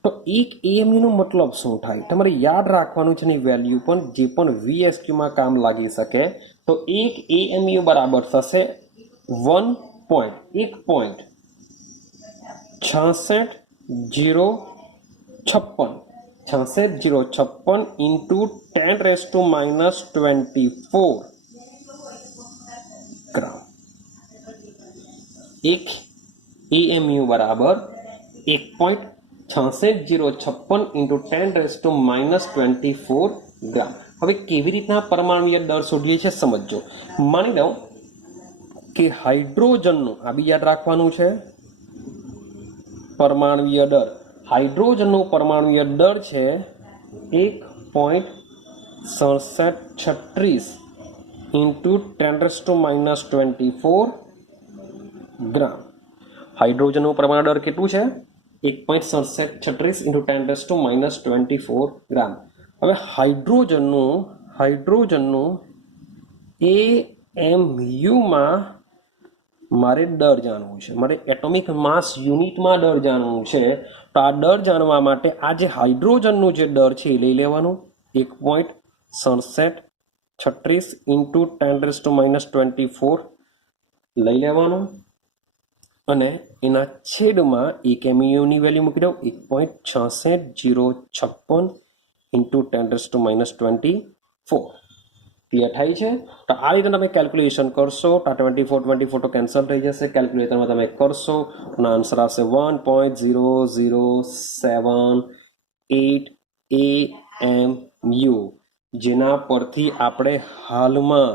તો એક એએમયુનો મતલબ શું થાય તમારે યાદ રાખવાનું છે. ની વેલ્યુ પણ જે પણ વીએસક્યુમાં કામ લાગી શકે. તો એક એએમયુ બરાબર થશે 1.660656 ઇન્ટુ 10⁻⁻24 ગ્રામ. એક એએમયુ બરાબર 1.6606 ઇન્ટુ 10⁻⁻24 ગ્રામ. હવે કેવી રીતના પરમાણુય દર શોધીએ છીએ સમજો. માની લો કે હાઇડ્રોજનનું, આ બી યાદ રાખવાનું છે, પરમાણુય દર, હાઇડ્રોજનનું પરમાણુય દર છે 1.6736 ઇન્ટુ 10⁻⁻24 ગ્રામ. હાઇડ્રોજનનું પરમાણુ દર કેટલું છે? 1.6736 ઇન્ટુ 10⁻⁻24 ગ્રામ. હવે હાઇડ્રોજનનું એએમયુમાં મારે દર જાણવું છે, મારે એટોમિક માસ યુનિટમાં દર જાણવું છે. તો આ દર જાણવા માટે આ જે હાઇડ્રોજનનું જે દર છે એ લઈ લેવાનું, 1.6736 ઇન્ટુ 10⁻⁻24 લઈ લેવાનું, અને એના છેદમાં એક એમયુની વેલ્યુ મૂકી દઉં, 1.6606 ઇન્ટુ 10⁻⁻24. ક્લિયર થાય છે? તો આ રીતે તમે કેલ્ક્યુલેશન કરશો તો 24 તો કેન્સલ થઈ જશે. કેલ્ક્યુલેટરમાં તમે કરશો અને આન્સર આવશે 1.0078 AMU, જેના પરથી આપણે હાલમાં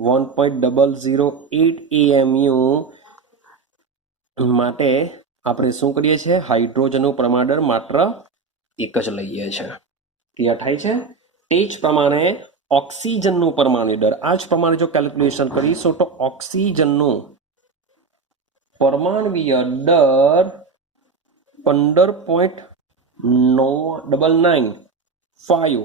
1.008 AMU માટે આપણે શું કરીએ છીએ? હાઇડ્રોજનનું પ્રમાણ દર માત્ર એક જ લઈએ છીએ. ક્લિયર થાય છે? તે જ પ્રમાણે ઓક્સિજનનું પરમાણુ દર, આ જ પ્રમાણે જો કેલ્ક્યુલેશન કરીશું તો ઓક્સિજનનું પરમાણુય દર 15.9995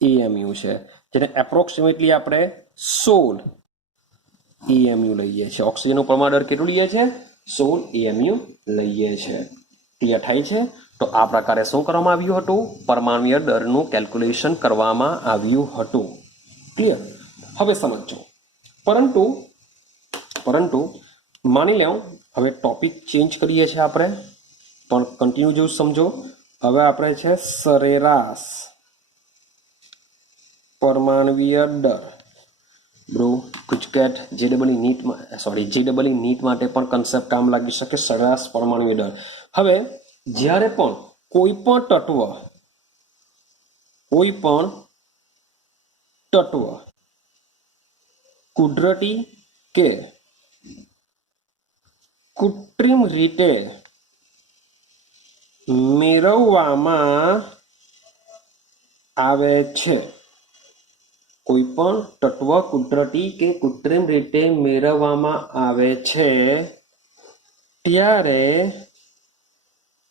AMU છે, જેને એપ્રોક્સિમેટલી આપણે 16 AMU લઈએ છીએ. ઓક્સિજનનું પરમાણુ દર કેટલું લઈએ છીએ? 16 AMU લઈએ છીએ. ક્લિયર થાય છે? તો આ પ્રકારે શું કરવામાં આવ્યું હતું? પરમાણુય દરનું કેલ્ક્યુલેશન કરવામાં આવ્યું હતું. ક્લિયર? હવે સમજો. પરંતુ માની લો હવે ટોપિક ચેન્જ કરીએ છીએ આપણે, પણ કન્ટિન્યુ જેવું સમજો. હવે આપણે છે સરેરાશ પરમાણુય દર. બ્રો ગુજકેટ જેડબલઈ નીટ માટે પણ કન્સેપ્ટ કામ લાગી શકે, સરેરાશ પરમાણુય દર. હવે જ્યારે પણ કોઈ પણ તત્વ કુદરતી કે કૃત્રિમ રીતે મેળવવામાં આવે છે, કોઈ પણ તત્વ કુદરતી કે કૃત્રિમ રીતે મેળવવામાં આવે છે, ત્યારે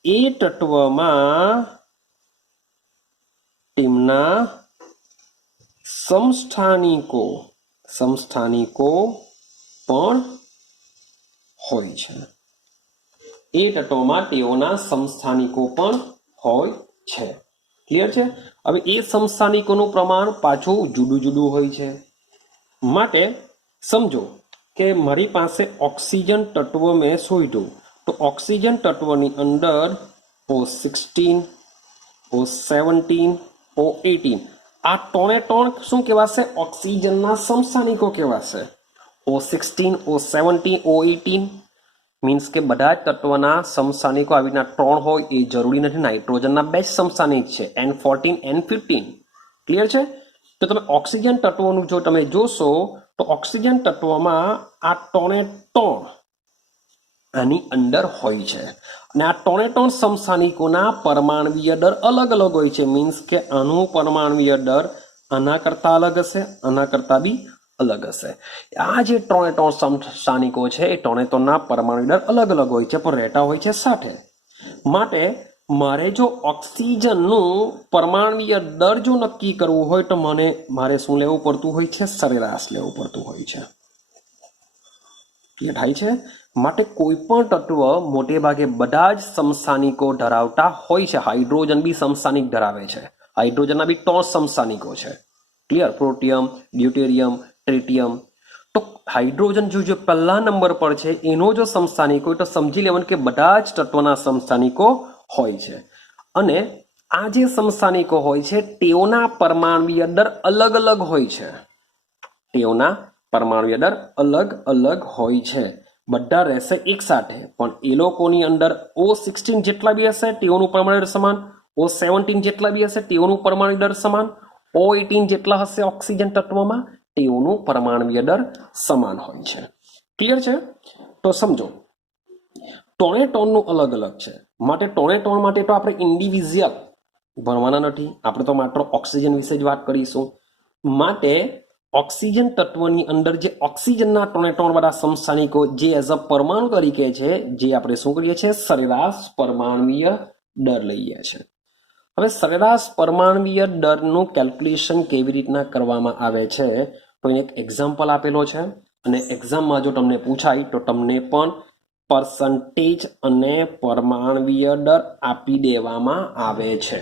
એ તત્વમાં તેમના સમસ્થાનિકો પણ હોય છે. એ તત્વમાં તેઓના સમસ્થાનિકો પણ હોય છે. ક્લિયર છે? હવે એ સમસ્થાનિકોનું પ્રમાણ પાછું જુદું હોય છે. માટે સમજો કે મારી પાસે ઓક્સિજન તત્વ મેં શોધ્યું, તો ઓક્સિજન તત્વની અંદર O16, O17, O18 આ ત્રણે શું કહેવાશે? ઓક્સિજનના સમસ્થાનિકો કહેવાશે. O16, O17, O18 મીન્સ કે બધા જ તત્વના સમસ્થાનિકો આવી રીતના 3 હોય એ જરૂરી નથી. નાઇટ્રોજનના 2 સમસ્થાનિક છે, N14, N15. ક્લિયર છે? તો તમે ઓક્સિજન તત્વોનું જો તમે જોશો તો ઓક્સિજન તત્વમાં આ 3 આની અંદર હોય છે, અને આ 3 સમસ્થાનિકોના પરમાણુય દર અલગ હોય છે. મીન્સ કે આનું પરમાણુય દર આના કરતા અલગ હશે, આના કરતા બી અલગ હશે. આ જે 3 સમસ્થાનિકો છે એ 3ના પરમાણુ દર અલગ હોય છે, પણ રહેતા હોય છે સાથે. માટે મારે જો ઓક્સિજનનું પરમાણ્વીય દર જો નક્કી કરવું હોય તો મારે શું લેવું પડતું હોય છે? સરેરાશ લેવું પડતું હોય છે. ક્લિયર થાય છે? માટે કોઈ પણ તત્વ મોટે ભાગે બધા જ સમસ્થાનિકો ધરાવતા હોય છે. હાઇડ્રોજન બી સમસ્થાનિક ધરાવે છે. હાઇડ્રોજનના બી 3 સમસ્થાનિકો છે. ક્લિયર? Protium, deuterium, tritium. તો હાઇડ્રોજન જો પહેલા નંબર પર છે એનો જો સમસ્થાનિક હોય તો સમજી લેવાનું કે બધા જ તત્વના સમસ્થાનિકો હોય છે. અને આ જે સમસ્થાનિકો હોય છે તેઓના પરમાણ્વીય દર અલગ અલગ હોય છે. તેઓના પરમાણ્વીય દર અલગ અલગ હોય છે. બધા રહેશે એક સાથે, પણ એ લોકોની અંદર O16 જેટલા બી હશે તેઓનું પરમાણુ દર સમાન, O17 જેટલા બી હશે તેઓનું પરમાણુ દર સમાન, O18 જેટલા હશે ઓક્સિજન તત્વમાં તેઓનું પરમાણ્વીય દર સમાન હોય છે. ક્લિયર છે? તો સમજો ટોણે ટોનનું અલગ અલગ છે. માટે ટોણે ટોન માટે તો આપણે ઇન્ડિવિઝ્યુઅલ ભણવાના નથી, આપણે તો માત્ર ઓક્સિજન વિશે જ વાત કરીશું. માટે ઓક્સિજન તત્વની અંદર જે ઓક્સિજનના ટોણે ટોન વાળા સમસ્થાનિકો જે એઝ અ પરમાણુ તરીકે છે, જે આપણે શું કરીએ છીએ? સરેરાશ પરમાણ્વીય દર લઈએ છીએ. હવે સરેરાશ પરમાણ્વીય દરનું કેલ્ક્યુલેશન કેવી રીતના કરવામાં આવે છે તો એક એક્ઝામ્પલ આપેલો છે, અને એક્ઝામમાં જો તમને પૂછાય તો તમને પણ પર્સન્ટેજ અને પરમાણ્વીય દર આપી દેવામાં આવે છે.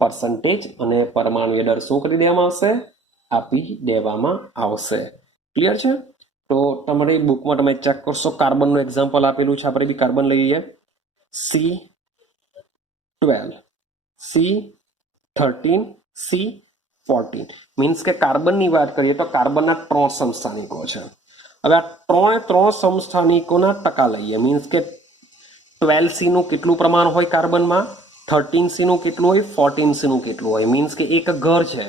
પર્સન્ટેજ અને પરમાણ્વીય દર શું કરી દેવામાં આવશે? આપી દેવામાં આવશે. ક્લિયર છે? તો તમારી બુકમાં તમે ચેક કરશો, કાર્બનનું એક્ઝામ્પલ આપેલું છે. આપણે બી કાર્બન લઈએ, C12, C13, C14. મીન્સ કે કાર્બનની વાત કરીએ તો કાર્બનના 3 સમસ્થાનિકો છે. હવે આ 3 સમસ્થાનિકોના ટકા લઈએ. મીન્સ કે 12C નું કેટલું પ્રમાણ હોય કાર્બનમાં, 13C નું કેટલું હોય, 14C નું કેટલું હોય. મીન્સ કે એક ઘર છે,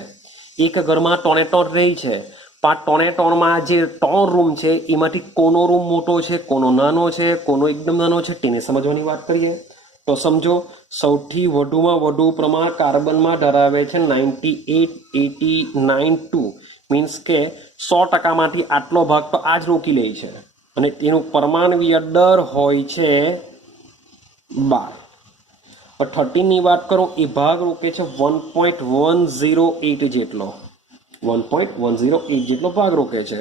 એક ઘરમાં 3 રહી છે. 3 જે 3 રૂમ છે એમાંથી કોનો રૂમ મોટો છે, કોનો નાનો છે, કોનો એકદમ નાનો છે તેને સમજવાની વાત કરીએ તો સમજો સૌથી વધુમાં વધુ પ્રમાણ કાર્બનમાં ધરાવે છે 98, 89, 2. મીન્સ કે 100%માંથી આટલો ભાગ તો આ જ રોકી લે છે, અને તેનું પરમાણ્વીય દર હોય છે 12. 13ની વાત કરો, એ ભાગ રોકે છે 1.108 જેટલો, 1.108 જેટલો ભાગ રોકે છે.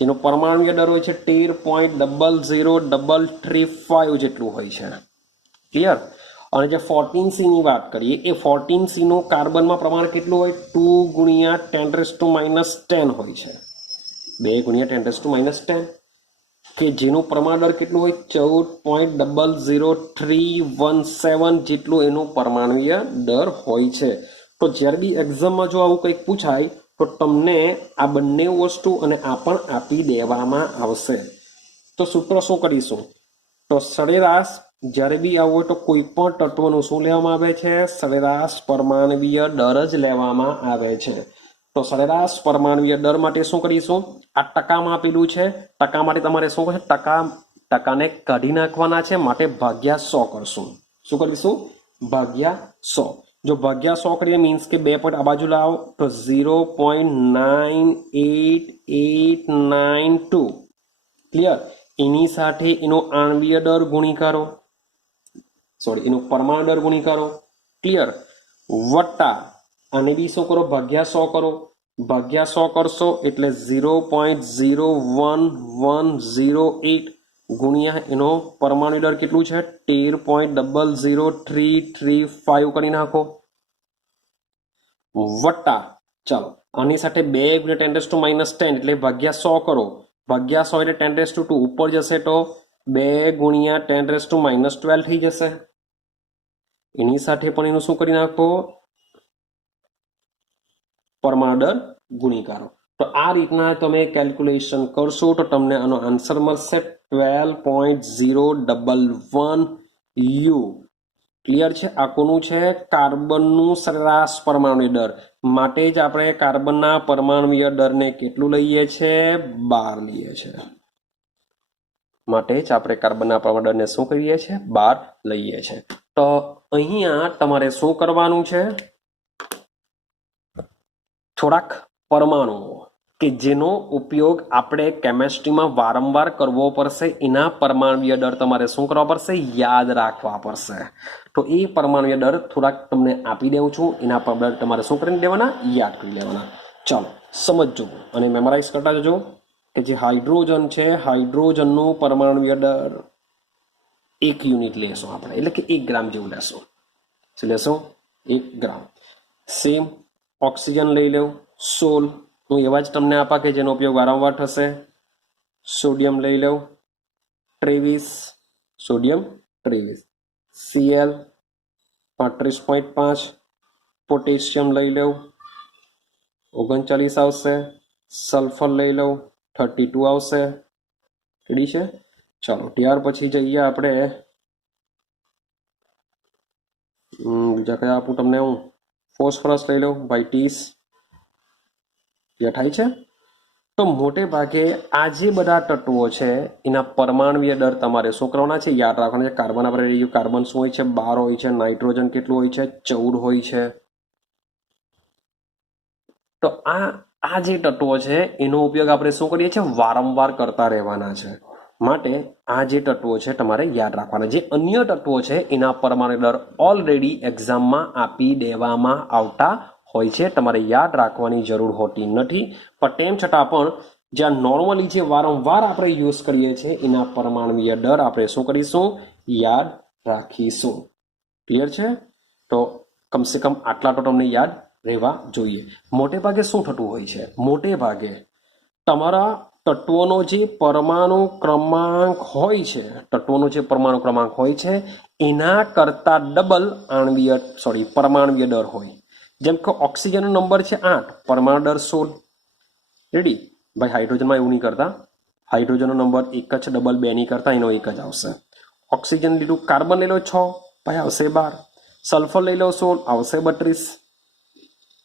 એનો પરમાણ્વીય દર હોય છે 13.00335 જેટલું હોય છે. ક્લિયર? અને જે 14C ની વાત કરીએ, એ 14C નું કાર્બનમાં પ્રમાણ કેટલું હોય? 2 × 10⁻10 હોય છે. 2 × 10⁻10, કે જેનું પ્રમાણ દર કેટલું હોય? 14.00317 જેટલું એનું પરમાણ્વીય દર હોય છે. તો જ્યારે બી એક્ઝામમાં જો આવું કંઈક પૂછાય તો તમને આ બંને વસ્તુ અને આ પણ આપી દેવામાં આવશે. તો સૂત્ર શું કરીશું? તો સરેરાશ જ્યારે બી આવું હોય તો કોઈ પણ તત્વનું શું લેવામાં આવે છે? સરેરાશ પરમાણ્વીય દર જ લેવામાં આવે છે. તો સરેરાશ પરમાણ્વીય દર માટે શું કરીશું? આ ટકામાં આપેલું છે, ટકા માટે તમારે શું કહે? ટકાને કાઢી નાખવાના છે, માટે ભાગ્યા 100 કરશું. શું કરીશું? ભાગ્યા 100. જો ભાગ્યા 100 કરીએ મીન્સ કે 2 પોઈન્ટ આ બાજુ લાવો તો 0.98892. ક્લિયર? એની સાથે એનો આણ્વીય દર ગુણીકારો, એનો પરમાણુ દર ગુણીકારો. ક્લિયર? વત્તા આને બી શું કરો? ભાગ્યા 100 કરો. ભાગ્યા 100 કરશો એટલે 0.01108 ગુણ્યા એનો પરમાણુ દર કેટલું છે? 13.00335 કરી નાખો. વત્તા ચાલો આની સાથે 2 × 10⁻10 એટલે ભાગ્યા 100 કરો. ભાગ્યા 100 એટલે 10⁻2 ઉપર જશે તો 2 × 10⁻12 થઈ જશે. એની સાથે પણ એનું શું કરી નાખો? પરમાણુ દર ગુણીકારો. તો આ રીતના તમે કેલ્ક્યુલેશન કરશો તો તમને આનો આન્સર મળશે 12.011U. ક્લિયર છે? આ કોનું છે? કાર્બનનું સરેરાશ પરમાણુ દર. માટે જ આપણે કાર્બનના પરમાણુય દરને કેટલું લઈએ છીએ? 12 લઈએ છીએ. માટે જ આપણે કાર્બનના પરમાણુ દરને શું કરીએ છીએ? 12 લઈએ છીએ. તો અહીંયા તમારે શું કરવાનું છે? થોડાક પરમાણુઓ કે જેનો ઉપયોગ આપણે કેમેસ્ટ્રીમાં વારંવાર કરવો પડશે, એના પરમાણ્વીય દળ તમારે શું કરવા પડશે? યાદ રાખવા પડશે. તો એ પરમાણ્વીય દળ થોડાક તમને આપી દઉં છું, એના પર તમારે શું કરી દેવાના? યાદ કરી લેવાના. ચાલો સમજજો અને મેમરાઇઝ કરતા જજો કે જે હાઇડ્રોજન છે, હાઇડ્રોજનનું પરમાણ્વીય દળ 1 યુનિટ લેશું આપણે, એટલે કે 1 ગ્રામ જેવું લેશું. શું લેશું? 1 ગ્રામ. સેમ ઓક્સિજન લઈ લેવું 16. હું એવા જ તમને આપા કે જેનો ઉપયોગ વારંવાર થશે. સોડિયમ લઈ લઉં 23, સોડિયમ 23. Cl 35.5. પોટેશિયમ લઈ લઉં 39 આવશે. સલ્ફર લઈ લઉં 32 આવશે. રેડી છે? ચાલો ત્યાર પછી જઈએ આપણે બીજા કયા આપું તમને હું? ફોસ્ફરસ લઈ લઉં ભાઈ 30. ક્લિયર થાય છે? તો મોટે ભાગે આ જે બધા તત્વો છે એના પરમાણ્વીય દળ તમારે શું કરવાના છે? યાદ રાખવાના છે. કાર્બન આપણે રહી ગયું, કાર્બન શું હોય છે? 12 હોય છે. નાઇટ્રોજન કેટલું હોય છે? 14 હોય છે. તો આ જે તત્વો છે એનો ઉપયોગ આપણે શું કરીએ છીએ? વારંવાર કરતા રહેવાના છે. માટે આ જે તત્વો છે તમારે યાદ રાખવાના. જે અન્ય તત્વો છે એના પરમાણુ દળ ઓલરેડી એક્ઝામમાં આપી દેવામાં આવતા હોય છે, તમારે યાદ રાખવાની જરૂર હોતી નથી. પણ તેમ છતાં પણ જ્યાં નોર્મલી જે વારંવાર આપણે યુઝ કરીએ છીએ એના પરમાણ્વીય દળ આપણે શું કરીશું? યાદ રાખીશું. ક્લિયર છે? તો કમસે કમ આટલા તો તમને યાદ રહેવા જોઈએ. મોટે ભાગે શું થતું હોય છે? મોટે ભાગે તમારા તત્વોનો જે પરમાણુ ક્રમાંક હોય છે, તત્વોનો જે પરમાણુ ક્રમાંક હોય છે એના કરતા ડબલ પરમાણ્વીય દળ હોય. જેમ કે ઓક્સિજનનો નંબર છે 8, પરમાણુ દળ 16. રેડી? ભાઈ હાઇડ્રોજનમાં એવું નહીં કરતા. હાઇડ્રોજનનો નંબર 1 જ, ડબલ 2 નહીં કરતા, એનો 1 જ આવશે. ઓક્સિજન લીધું, કાર્બન લઈ લો 6, ભાઈ આવશે 12. સલ્ફર લઈ લો 16, આવશે 32.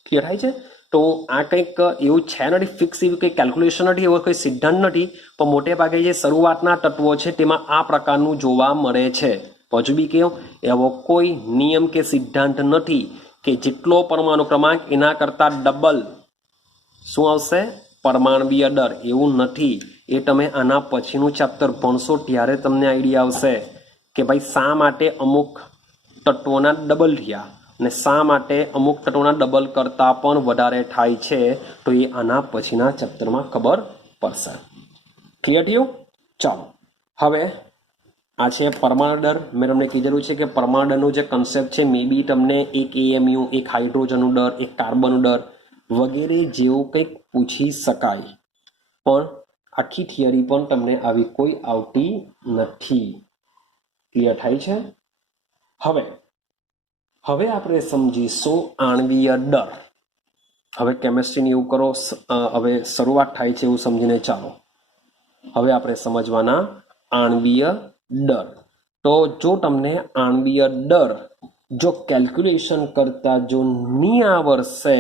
ક્લિયર થાય છે? તો આ કંઈક એવું છે નથી, ફિક્સ એવું કંઈ કેલ્ક્યુલેશન નથી, એવો કોઈ સિદ્ધાંત નથી. પણ મોટે ભાગે જે શરૂઆતના તત્વો છે તેમાં આ પ્રકારનું જોવા મળે છે. પછી બી કેવો એવો કોઈ નિયમ કે સિદ્ધાંત નથી કે જેટલો પરમાણુ ક્રમાંક એના કરતાં ડબલ શું આવશે? પરમાણ્વીય દળ. એવું નથી. એ તમે આના પછીનું ચેપ્ટર ભણશો ત્યારે તમને આઈડિયા આવશે કે ભાઈ શા માટે અમુક તત્વોના ડબલ થયા અને શા માટે અમુક તત્વોના ડબલ કરતાં પણ વધારે થાય છે. તો એ આના પછીના ચેપ્ટરમાં ખબર પડશે. ક્લિયર થયું? ચાલો હવે આ છે પરમાણુ દળ. મેં તમને કીધેલું છે કે પરમાણુ દળનું જે કન્સેપ્ટ છે મે બી તમને એક AMU, એક હાઇડ્રોજનનું દળ, એક કાર્બનનું દળ વગેરે જેવું કંઈક પૂછી શકાય, પણ આખી થિયરી પણ તમને આવી કોઈ આવતી નથી. ક્લિયર થાય છે? હવે આપણે સમજીશું આણ્વીય દળ. હવે કેમેસ્ટ્રીની એવું કરો, હવે શરૂઆત થાય છે એવું સમજીને ચાલો. હવે આપણે સમજવાના આણ્વીય દળ. તો જો તમને આણ્વીય દળ જો કેલ્ક્યુલેશન કરતા જો નહીં આવડશે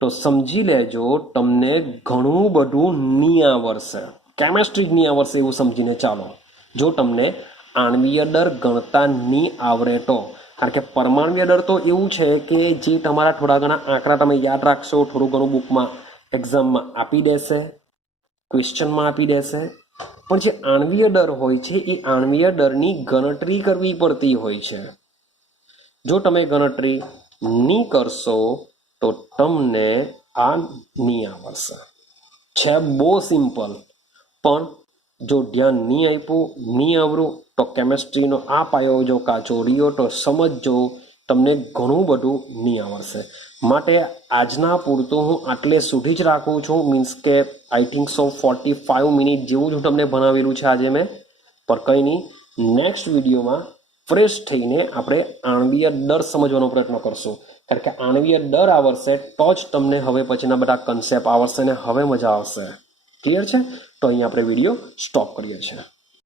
તો સમજી લેજો તમને ઘણું બધું નહીં આવડશે. કેમેસ્ટ્રી જ નહીં આવડશે એવું સમજીને ચાલો. જો તમને આણ્વીય દળ ગણતા નહીં આવડે તો. કારણ કે પરમાણ્વીય દળ તો એવું છે કે જે તમારા થોડા ઘણા આંકડા તમે યાદ રાખશો, થોડું ઘણું બુકમાં એક્ઝામમાં આપી દેશે, ક્વેશ્ચનમાં આપી દેશે. પણ જે આણ્વીય દળ હોય છે એ આણ્વીય દળની ગણતરી કરવી પડતી હોય છે. જો તમે ગણતરી નહીં કરશો તો તમને આ નહીં આવડશે. છે બહુ સિમ્પલ, પણ જો ધ્યાન નહીં આપ્યું, નહીં આવડું તો કેમેસ્ટ્રીનો આ પાયો જો કાચો રહ્યો તો સમજજો તમને ઘણું બધું નહીં આવડશે. માટે આજના પૂરતું હું આટલે સુધી જ રાખું છું. મીન્સ કે આઈ થિંક સો 45 મિનિટ જેવું જ હું તમને ભણાવેલું છે આજે મેં. પણ કંઈ નહીં, નેક્સ્ટ વિડીયોમાં ફ્રેશ થઈને આપણે આણ્વીય દળ સમજવાનો પ્રયત્ન કરશું. કારણ કે આણ્વીય દળ આવડશે તો જ તમને હવે પછીના બધા કન્સેપ્ટ આવડશે ને હવે મજા આવશે. ક્લિયર છે? તો અહીંયા આપણે વિડીયો સ્ટોપ કરીએ છીએ.